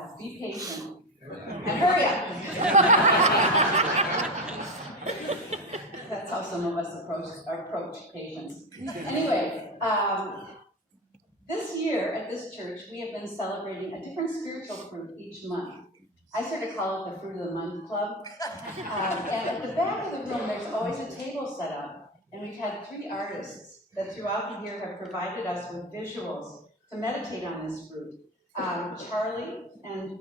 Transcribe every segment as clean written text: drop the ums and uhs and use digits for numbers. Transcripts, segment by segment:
Yeah, be patient. And hurry up. That's how some of us approach patience. Anyway, this year at this church, we have been celebrating a different spiritual fruit each month. I sort of call it the Fruit of the Month Club. And at the back of the room, there's always a table set up. And we've had 3 artists that throughout the year have provided us with visuals to meditate on this fruit. Charlie and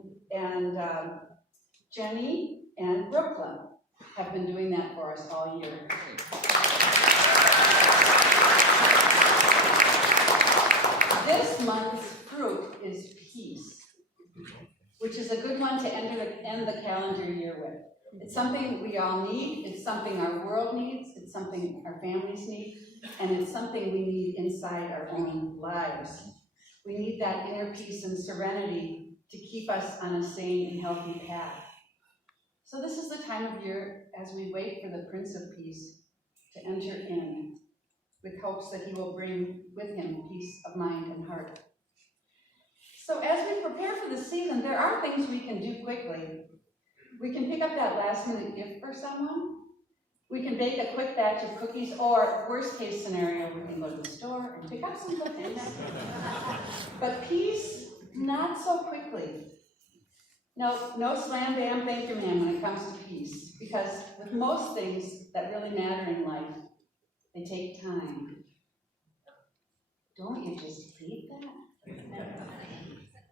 Jenny and Brooklyn have been doing that for us all year. This month's fruit is peace, which is a good one to end the calendar year with. It's something we all need, it's something our world needs, it's something our families need, and it's something we need inside our own lives. We need that inner peace and serenity to keep us on a sane and healthy path. So this is the time of year as we wait for the Prince of Peace to enter in, with hopes that he will bring with him peace of mind and heart. So as we prepare for the season, there are things we can do quickly. We can pick up that last-minute gift for someone. We can bake a quick batch of cookies, or worst-case scenario, we can go to the store and pick up some cookies. But peace, not so quickly. No slam, bam, thank you, ma'am, when it comes to peace. Because with most things that really matter in life, they take time. Don't you just hate that?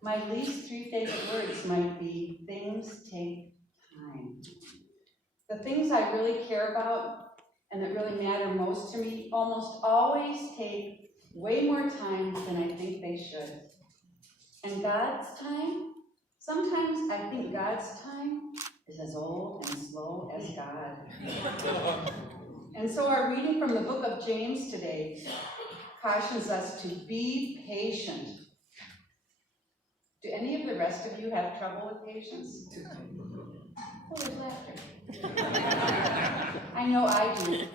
My least 3 favorite words might be, things take time. The things I really care about and that really matter most to me almost always take way more time than I think they should. And God's time, sometimes I think God's time is as old and slow as God. And so our reading from the book of James today cautions us to be patient. Do any of the rest of you have trouble with patience? Oh, there's laughter. I know I do.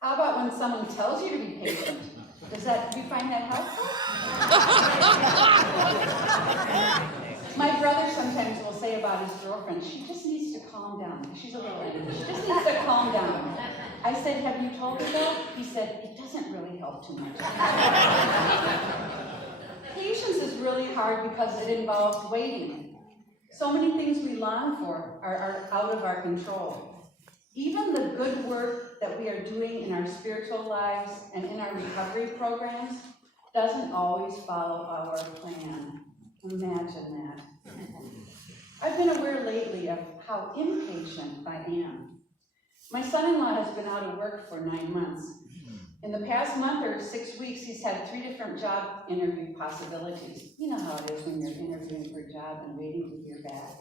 How about when someone tells you to be patient? Do you find that helpful? My brother sometimes will say about his girlfriend, she just needs to calm down. She's a little angry. She just needs to calm down. I said, have you told her that? He said, it doesn't really help too much. Patience is really hard because it involves waiting. So many things we long for are out of our control. Even the good work that we are doing in our spiritual lives and in our recovery programs doesn't always follow our plan. Imagine that. I've been aware lately of how impatient I am. My son-in-law has been out of work for 9 months. In the past month or 6 weeks, he's had 3 different job interview possibilities. You know how it is when you're interviewing for a job and waiting to hear back.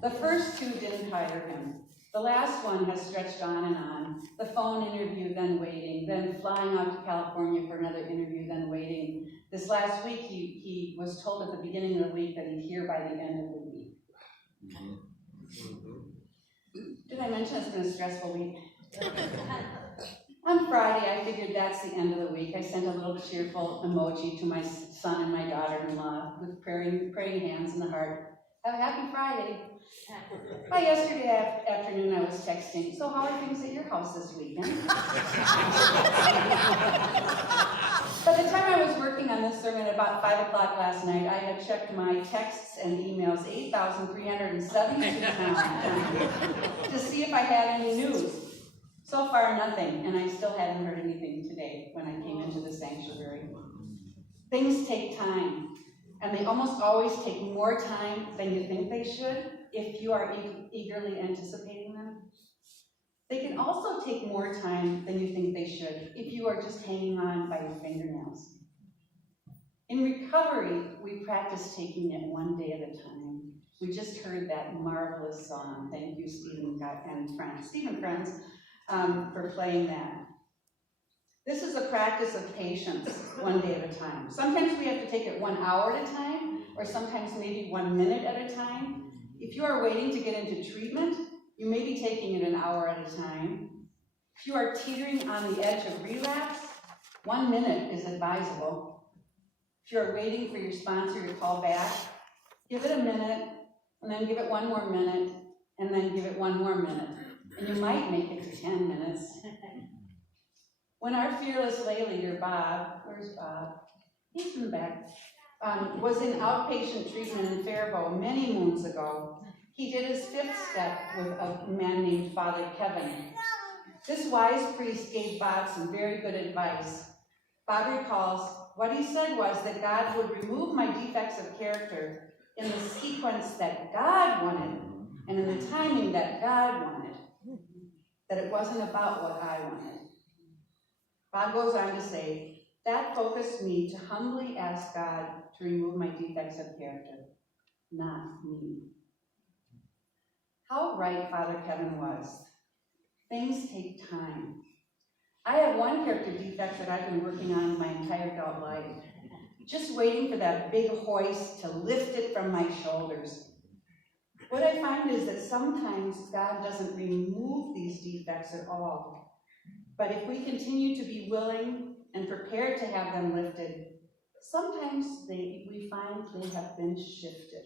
The first 2 didn't hire him. The last one has stretched on and on. The phone interview, then waiting, then flying out to California for another interview, then waiting. This last week, he was told at the beginning of the week that he'd hear by the end of the week. Did I mention it's been a stressful week? On Friday, I figured that's the end of the week. I sent a little cheerful emoji to my son and my daughter-in-law with praying hands in the heart. Have a happy Friday. By yesterday afternoon, I was texting, so how are things at your house this weekend? By the time I was working on this sermon at about 5 o'clock last night, I had checked my texts and emails 8,372 times to see if I had any news. So far, nothing, and I still hadn't heard anything today when I came into the sanctuary. Things take time, and they almost always take more time than you think they should if you are eagerly anticipating them. They can also take more time than you think they should if you are just hanging on by your fingernails. In recovery, we practice taking it one day at a time. We just heard that marvelous song. Thank you, Stephen Friends, for playing that. This is a practice of patience, one day at a time. Sometimes we have to take it 1 hour at a time, or sometimes maybe 1 minute at a time. If you are waiting to get into treatment, you may be taking it an hour at a time. If you are teetering on the edge of relapse, 1 minute is advisable. If you are waiting for your sponsor to call back, Give it a minute, and then give it one more minute, and then give it one more minute. And you might make it to 10 minutes. When our fearless lay leader, Bob, where's Bob? He's in the back, was in outpatient treatment in Faribault many moons ago, he did his 5th step with a man named Father Kevin. This wise priest gave Bob some very good advice. Bob recalls, what he said was that God would remove my defects of character in the sequence that God wanted, and in the timing that God wanted, that it wasn't about what I wanted. Bob goes on to say, that focused me to humbly ask God to remove my defects of character, not me. How right Father Kevin was. Things take time. I have one character defect that I've been working on my entire adult life, just waiting for that big hoist to lift it from my shoulders. What I find is that sometimes God doesn't remove these defects at all. But if we continue to be willing and prepared to have them lifted, sometimes we find they have been shifted.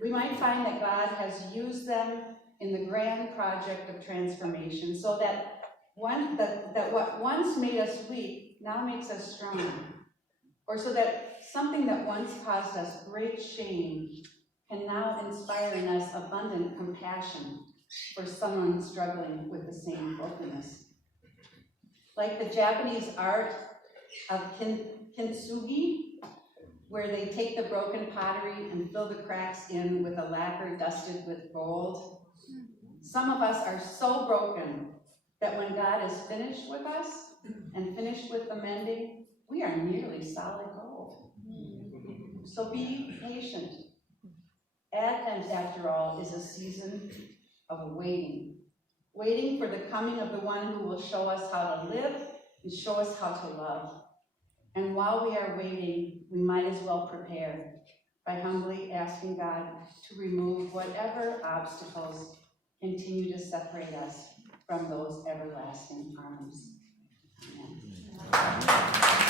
We might find that God has used them in the grand project of transformation so that what once made us weak now makes us strong. Or so that something that once caused us great shame can now inspire in us abundant compassion for someone struggling with the same brokenness. Like the Japanese art of kintsugi, where they take the broken pottery and fill the cracks in with a lacquer dusted with gold. Some of us are so broken that when God is finished with us and finished with the mending, we are nearly solid gold. So be patient. Advent, after all, is a season of waiting. Waiting for the coming of the one who will show us how to live and show us how to love. And while we are waiting, we might as well prepare by humbly asking God to remove whatever obstacles continue to separate us from those everlasting arms. Amen.